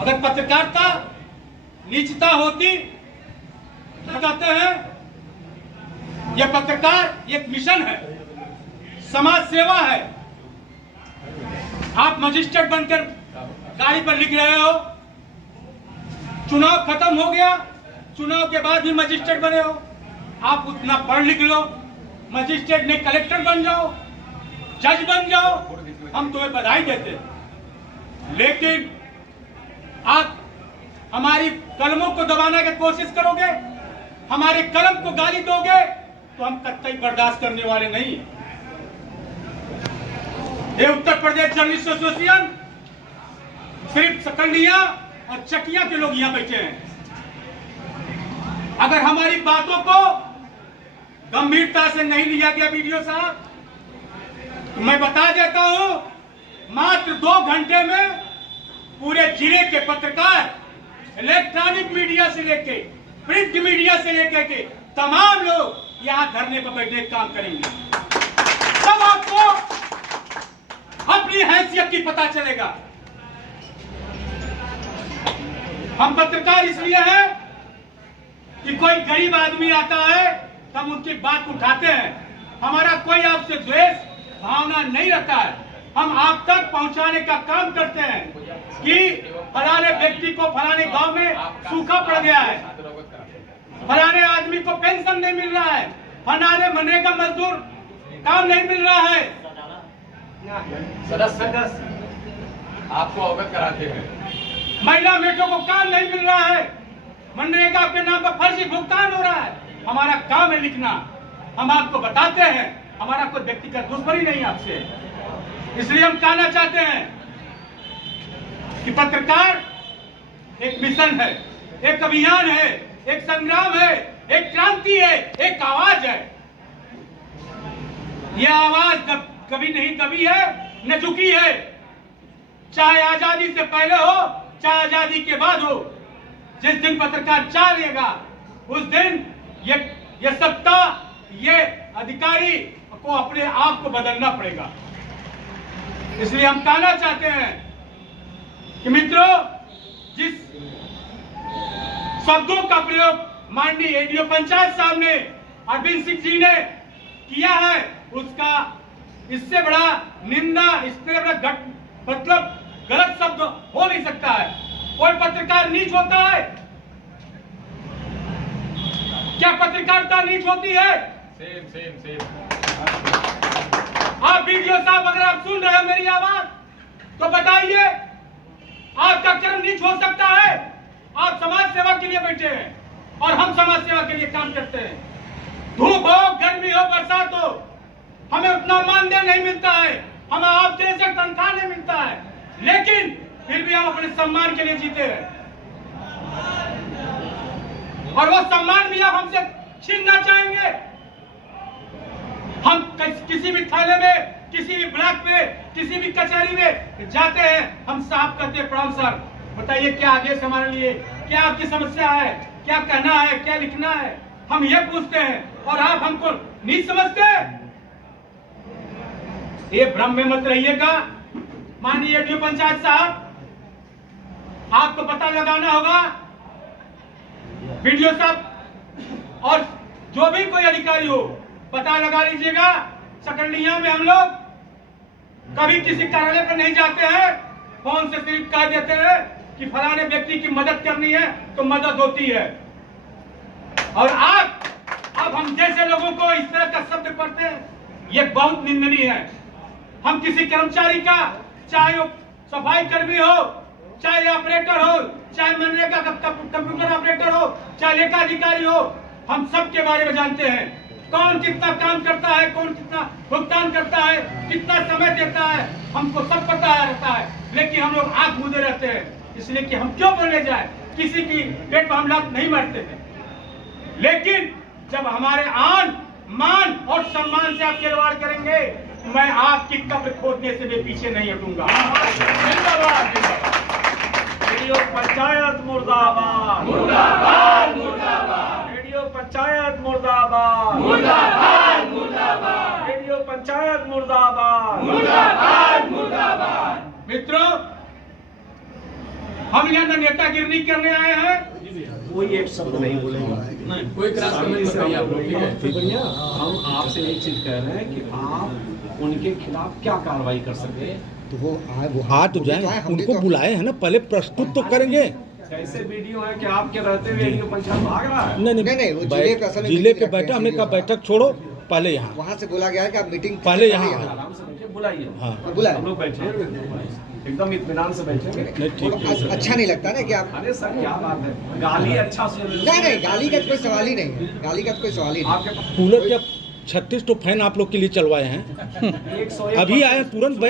अगर पत्रकारिता नीचता होती तो कहते हैं यह पत्रकार एक मिशन है, समाज सेवा है। आप मजिस्ट्रेट बनकर गाड़ी पर लिख रहे हो, चुनाव खत्म हो गया, चुनाव के बाद भी मजिस्ट्रेट बने हो। आप उतना पढ़ लिख लो, मजिस्ट्रेट नहीं कलेक्टर बन जाओ, जज बन जाओ, हम तुम्हें बधाई देते। लेकिन आप हमारी कलमों को दबाने की कोशिश करोगे, हमारे कलम को गाली दोगे, तो हम कतई बर्दाश्त करने वाले नहीं। ये उत्तर प्रदेश जर्नलिस्ट एसोसिएशन सिर्फ सकंडिया और चकिया के लोग यहाँ बैठे हैं। अगर हमारी बातों को गंभीरता से नहीं लिया गया वीडियो साहब, तो मैं बता देता हूं, मात्र 2 घंटे में पूरे जिले के पत्रकार, इलेक्ट्रॉनिक मीडिया से लेके प्रिंट मीडिया से लेकर के तमाम लोग यहाँ धरने पर बैठने काम करेंगे। तब आपको अपनी हैसियत की पता चलेगा। हम पत्रकार इसलिए हैं कि कोई गरीब आदमी आता है तब उनकी बात उठाते हैं। हमारा कोई आपसे द्वेष भावना नहीं रहता है। हम आप तक पहुंचाने का काम करते हैं कि फलाने व्यक्ति को फलाने गांव में सूखा पड़ गया है, फलाने आदमी को पेंशन नहीं मिल रहा है, फलाने मनरेगा मजदूर काम नहीं मिल रहा है। सदस्य आपको अवगत कराते हैं, महिला मेटों को काम नहीं मिल रहा है, मनरेगा के नाम पर फर्जी भुगतान हो रहा है। हमारा काम है लिखना, हम आपको बताते हैं। हमारा कोई व्यक्तिगत दुश्मनी नहीं आपसे। इसलिए हम कहना चाहते हैं कि पत्रकार एक मिशन है, एक अभियान है, एक संग्राम है, एक क्रांति है, एक आवाज है। यह आवाज कभी नहीं दबी है, न झुकी है। चाहे आजादी से पहले हो, चाहे आजादी के बाद हो, जिस दिन पत्रकार चाह लेगा उस दिन ये सत्ता, ये अधिकारी को अपने आप को बदलना पड़ेगा। इसलिए हम कहना चाहते हैं कि मित्रों, जिस शब्दों का प्रयोग माननीय एडीओ पंचायत साहब ने, अरविंद सिंह जी ने किया है, उसका इससे बड़ा निंदा, इससे बड़ा मतलब गलत शब्द हो नहीं सकता है। कोई पत्रकार नीच होता है? क्या पत्रकारिता नीच होती है? सेम। आप वीडियो साहब अगर आप सुन रहे हैं मेरी आवाज, तो बताइए आपका कर्म नीच हो सकता है? आप समाज सेवा के लिए बैठे हैं और हम समाज सेवा के लिए काम करते हैं। धूप हो, गर्मी हो, बरसात हो, हमें उतना मानदेय नहीं मिलता है, हमें आप जैसे तनख्वाह नहीं मिलता है, लेकिन फिर भी हम अपने सम्मान के लिए जीते हैं। और वो सम्मान भी आप हमसे छीनना चाहेंगे। हम किसी भी थाने में, किसी भी ब्लॉक में, किसी भी कचहरी में जाते हैं, हम साहब कहते हैं प्रणाम सर, बताइए क्या आदेश हमारे लिए, क्या आपकी समस्या है, क्या कहना है, क्या लिखना है, हम ये पूछते हैं और आप हमको नीच समझते हैं। ये भ्रम में मत रहिएगा। माननीय एडीओ पंचायत साहब, आपको पता लगाना होगा, वीडियो साहब और जो भी कोई अधिकारी हो, पता लगा लीजिएगा। सकंडिया में हम लोग कभी किसी कार्यालय पर नहीं जाते हैं, फोन से सिर्फ कह देते हैं कि फलाने व्यक्ति की मदद करनी है तो मदद होती है। और अब हम जैसे लोगों को इस तरह का शब्द पढ़ते हैं, ये बहुत निंदनीय है। हम किसी कर्मचारी का, चाहे वो सफाई कर्मी हो, चाहे ऑपरेटर हो, चाहे मनरेगा का कंप्यूटर ऑपरेटर हो, चाहे लेखा अधिकारी हो, हम सब के बारे में जानते हैं। कौन कितना काम करता है, कौन कितना भुगतान करता है, कितना समय देता है, हमको सब पता रहता है। लेकिन हम लोग आंख मूंदे रहते हैं, इसलिए कि हम क्यों बोलने जाए, किसी की पेट पर हम लात नहीं मारते हैं। लेकिन जब हमारे आन, मान और सम्मान से आप खिलवाड़ करेंगे, मैं आपकी कब्र खोदने से भी पीछे नहीं हटूंगा। जिंदाबाद जिंदाबाद। रेडियो पंचायत मुर्दाबाद, मुर्दाबाद मुर्दाबाद। रेडियो पंचायत मुर्दाबाद, मुर्दाबाद मुर्दाबाद। रेडियो पंचायत मुर्दाबाद, मुर्दाबाद मुर्दाबाद। मित्रों, हम यहाँ नेतागिरी करने आए हैं। कोई एक शब्द नहीं बोलेगा। कोई क्रॉस कमेंट मत करिए आप लोग, ठीक है? ठीक है, हम आपसे एक चीज कह रहे हैं कि आप उनके खिलाफ क्या कार्रवाई कर सकते हैं। तो वो आ तो जाए, उनको बुलाए हैं ना, पहले प्रस्तुत तो करेंगे। कैसे वीडियो है कि आपके रहते हुए ये पंचायत भाग रहा है। नहीं, वो जिले पे असल में जिले मीटिंग पे रखते बैठा, हैं, हमने कहा बैठक छोड़ो, पहले यहाँ वहाँ से बोला गया है कि आप मीटिंग पहले यहाँ आराम से बैठे, बुलाइए। हाँ बुलाए। हम लोग बैठे एकदम इत्मीनान से बैठे। नहीं ठीक है। अच्छा नहीं लगता ना कि आप अरे सर क्या बात है, गाली अच्छा सुन। नहीं, गाली का तो कोई सवाल ही नहीं है, गाली का तो कोई सवाल ही नहीं। आपके कूलर क्या 36 तो फैन आप लोग के लिए चलवाए हैं, 101 अभी आए तुरंत बैठ